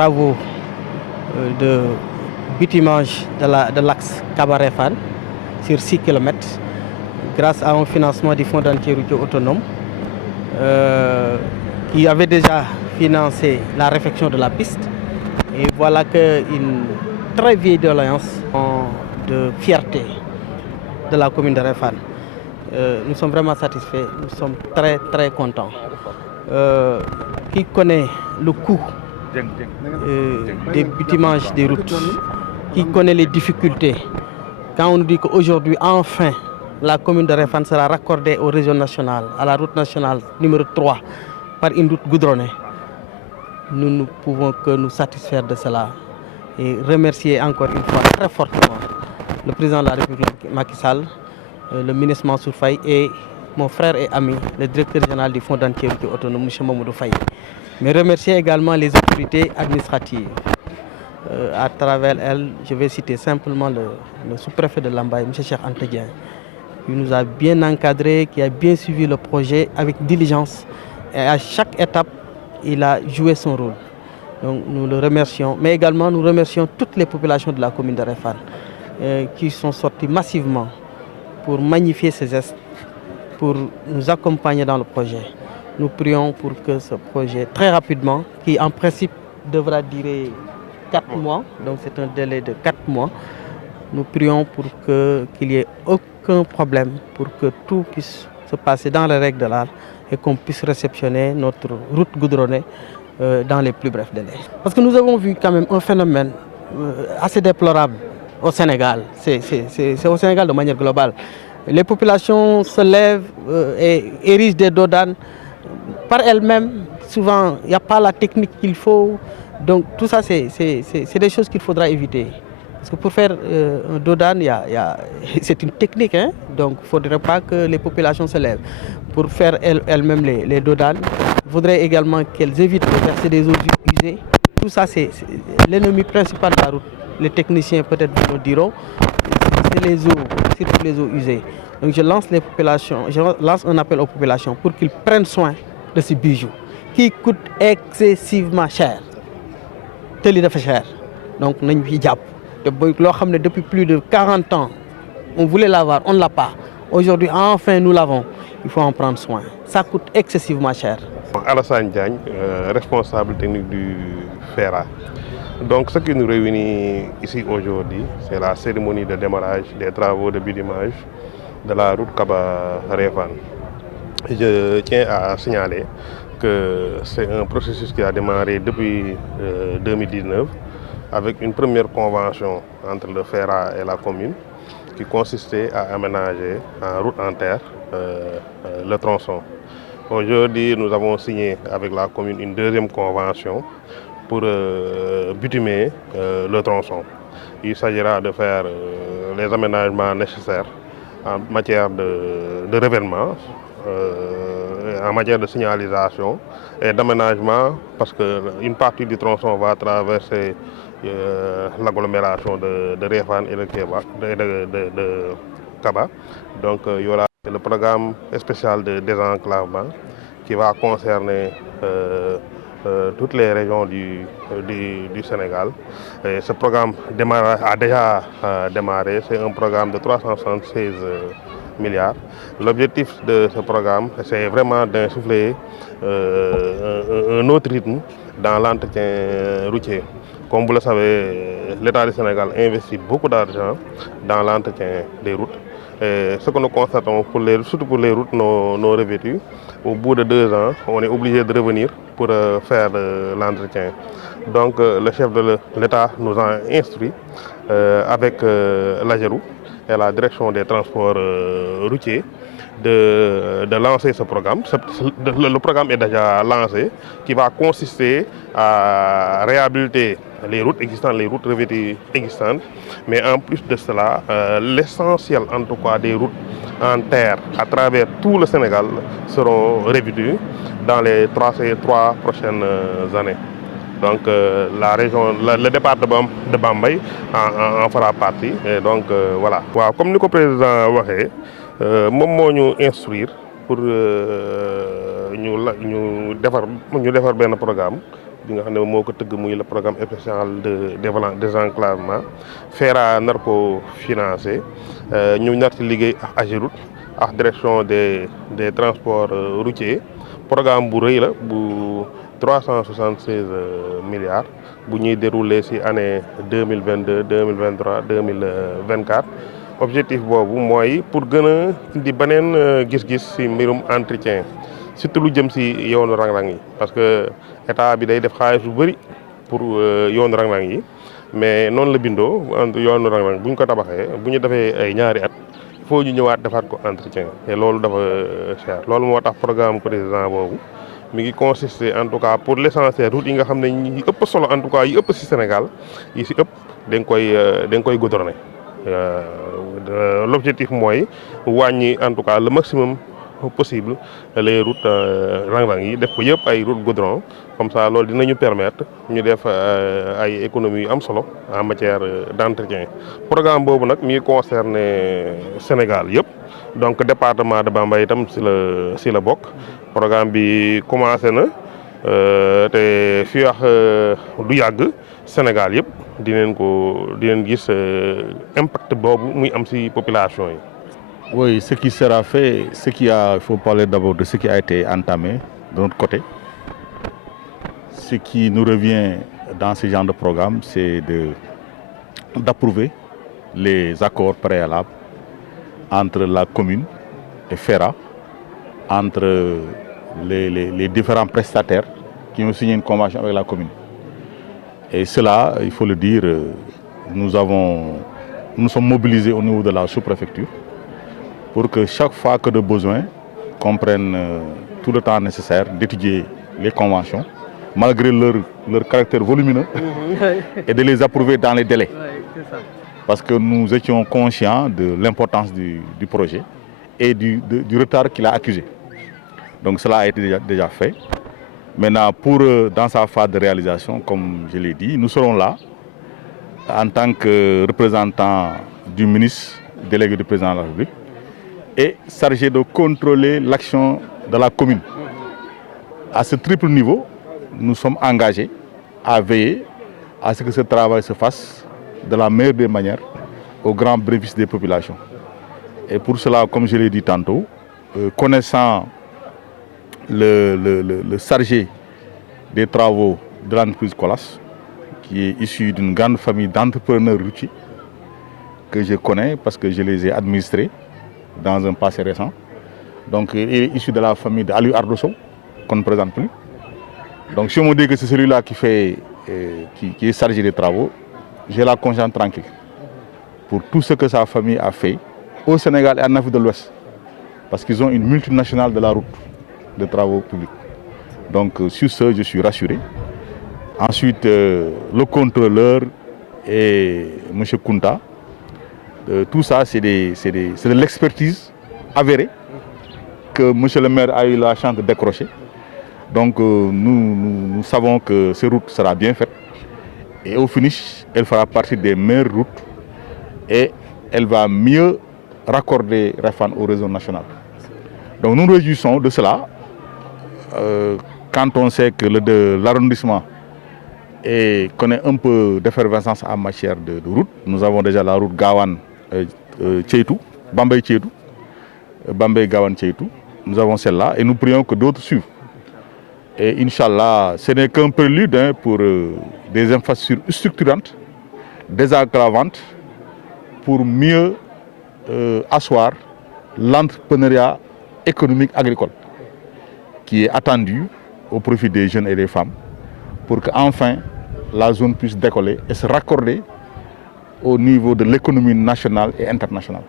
travaux de bitumage de l'axe Kaba-Réfane sur 6 km grâce à un financement du Fonds d'entier routier autonome qui avait déjà financé la réfection de la piste. Et voilà qu'une très vieille doléance de fierté de la commune de Réfane. Nous sommes vraiment satisfaits, nous sommes très très contents. Qui connaît le coût des bitumages des routes, qui connaît les difficultés, quand on nous dit qu'aujourd'hui, enfin, la commune de Réfane sera raccordée au réseau national, à la route nationale numéro 3, par une route goudronnée, nous ne pouvons que nous satisfaire de cela et remercier encore une fois très fortement le président de la République Macky Sall, le ministre Mansour Faye et mon frère et ami, le directeur général du Fonds d'entier routier autonome, M. Mamoudou Faye. Mais remercier également les autorités administratives. À travers elles, je vais citer simplement le sous-préfet de Lambaye, M. Cheikh Anta Dieng, qui nous a bien encadrés, qui a bien suivi le projet avec diligence. Et à chaque étape, il a joué son rôle. Donc nous le remercions, mais également nous remercions toutes les populations de la commune de Réfane qui sont sorties massivement pour magnifier ces gestes, pour nous accompagner dans le projet. Nous prions pour que ce projet, très rapidement, qui en principe devra durer 4 mois, donc c'est un délai de 4 mois, nous prions pour qu'il n'y ait aucun problème, pour que tout puisse se passer dans les règles de l'art et qu'on puisse réceptionner notre route goudronnée dans les plus brefs délais. Parce que nous avons vu quand même un phénomène assez déplorable au Sénégal, c'est au Sénégal de manière globale. Les populations se lèvent et érigent des dos d'âne par elles-mêmes. Souvent, il n'y a pas la technique qu'il faut. Donc tout ça, c'est des choses qu'il faudra éviter. Parce que pour faire un dos d'âne, c'est une technique. Hein? Donc il ne faudrait pas que les populations se lèvent. Pour faire elles-mêmes les dos d'âne, il faudrait également qu'elles évitent de verser des eaux usées. Tout ça, c'est l'ennemi principal de la route. Les techniciens peut-être vous le diront, c'est les eaux, surtout les eaux usées. Donc je lance un appel aux populations pour qu'ils prennent soin de ces bijoux qui coûtent excessivement cher. Teli dafa cher. Donc nañ fi jàpp. Depuis plus de 40 ans, on voulait l'avoir, on ne l'a pas. Aujourd'hui, enfin, nous l'avons. Il faut en prendre soin. Ça coûte excessivement cher. Alassane Diagne, responsable technique du FERA. Donc ce qui nous réunit ici aujourd'hui, c'est la cérémonie de démarrage des travaux de bitumage de la route Kaba-Réfane. Je tiens à signaler que c'est un processus qui a démarré depuis 2019 avec une première convention entre le FERA et la commune qui consistait à aménager en route en terre le tronçon. Aujourd'hui, nous avons signé avec la commune une deuxième convention pour bitumer le tronçon. Il s'agira de faire les aménagements nécessaires en matière de revêtement, en matière de signalisation et d'aménagement, parce qu'une partie du tronçon va traverser l'agglomération de Réfane et de Kaba. Donc il y aura le programme spécial de désenclavement qui va concerner toutes les régions du Sénégal. Et ce programme a déjà démarré, c'est un programme de 376 milliards. L'objectif de ce programme, c'est vraiment d'insuffler un autre rythme dans l'entretien routier. Comme vous le savez, l'État du Sénégal investit beaucoup d'argent dans l'entretien des routes. Et ce que nous constatons, surtout pour les routes non revêtues, au bout de 2 ans, on est obligé de revenir pour faire l'entretien. Donc le chef de l'État nous a instruit avec l'AGEROUTE et la direction des transports routiers de lancer ce programme. Le programme est déjà lancé, qui va consister à réhabiliter les routes existantes, les routes revêtues existantes, mais en plus de cela, l'essentiel en tout cas des routes en terre à travers tout le Sénégal seront revêtues dans les 3 prochaines années. Donc la région, le département de Bambey en fera partie. Et donc voilà. Waaw, comme ni ko président waxee, moom moo ñu instruire pour ñu defar benn programme bi nga xam ne moo ko tëgg muy le programme spécial de désenclavement FERA nar ko financé ñu nar ci liggéey ak AGEROUTE ak direction des transports routiers programme bu rëy la bu 376 milliards bu ñuy déroulé ci année 2022 2023 2024 objectif boobu mooy pour gën a indi beneen gis-gis ci mbirum entretien surtout lu jëm ci yoonu rang-rang yi parce que état bi day def xaalis bu bëri pour yoonu rang-rang yi mais noonu la bindoo yoonu rang-rang bu ñu ko tabaxee bu ñu defee ay ñaari at il faut ñu ñëwaat defaat ko entretien te loolu dafa cher loolu moo tax programme président boobu mi ngi consister en tout cas pour l'essentiel route yi nga xam ne yi ëpp solo en tout cas yi ëpp ci Sénégal yi ci ëpp dañ koy goudronner l'objectif mooy wàññi en tout cas le maximum possible les routes rang-rang yi def ko yëpp ay route goudron comme ça loolu dinañu permettre ñu def ay économies yu am solo en matière d'entretien programme boobu nag mi ngi concerné Sénégal yëpp donc département de Bambey itam ci la bokk programme bi commencé na te fii wax du yàgg Sénégal yëpp dinañ gis impact boobu muy am ci population yi. Oui, ce qui sera fait, il faut parler d'abord de ce qui a été entamé de notre côté. Ce qui nous revient dans ce genre de programme, c'est d'approuver les accords préalables entre la commune et FERA, entre les différents prestataires qui ont signé une convention avec la commune. Et cela, il faut le dire, nous sommes mobilisés au niveau de la sous-préfecture pour que chaque fois que de besoin, qu'on prenne tout le temps nécessaire d'étudier les conventions, malgré leur caractère volumineux, et de les approuver dans les délais. Parce que nous étions conscients de l'importance du projet et du retard qu'il a accusé. Donc cela a été déjà fait. Maintenant, dans sa phase de réalisation, comme je l'ai dit, nous serons là en tant que représentants du ministre délégué du président de la République et chargé de contrôler l'action de la commune. À ce triple niveau, nous sommes engagés à veiller à ce que ce travail se fasse de la meilleure des manières au grand bénéfice des populations. Et pour cela, comme je l'ai dit tantôt, connaissant le chargé des travaux de l'entreprise Colas, qui est issu d'une grande famille d'entrepreneurs routiers que je connais parce que je les ai administrés dans un passé récent. Donc, il est issu de la famille d'Aliou Ardosso, qu'on ne présente plus. Donc, si on me dit que c'est celui-là qui est chargé des travaux, j'ai la conscience tranquille pour tout ce que sa famille a fait au Sénégal et en Afrique de l'Ouest. Parce qu'ils ont une multinationale de la route de travaux publics. Donc, sur ce, je suis rassuré. Ensuite, le contrôleur et M. Kunta, tout ça, c'est de l'expertise avérée que M. le maire a eu la chance de décrocher. Donc, nous savons que cette route sera bien faite. Et au finish, elle fera partie des meilleures routes et elle va mieux raccorder Réfane au réseau national. Donc, nous nous réjouissons de cela. Quand on sait que l'arrondissement connaît un peu d'effervescence en matière de route, nous avons déjà la route Gawan-Tcheitou, Bambey-Tcheitou, Bambey-Gawan-Tcheitou. Nous avons celle-là et nous prions que d'autres suivent. Et Inch'Allah, ce n'est qu'un prélude pour des infrastructures structurantes, désenclavantes, pour mieux asseoir l'entrepreneuriat économique agricole qui est attendu au profit des jeunes et des femmes pour qu'enfin la zone puisse décoller et se raccorder au niveau de l'économie nationale et internationale.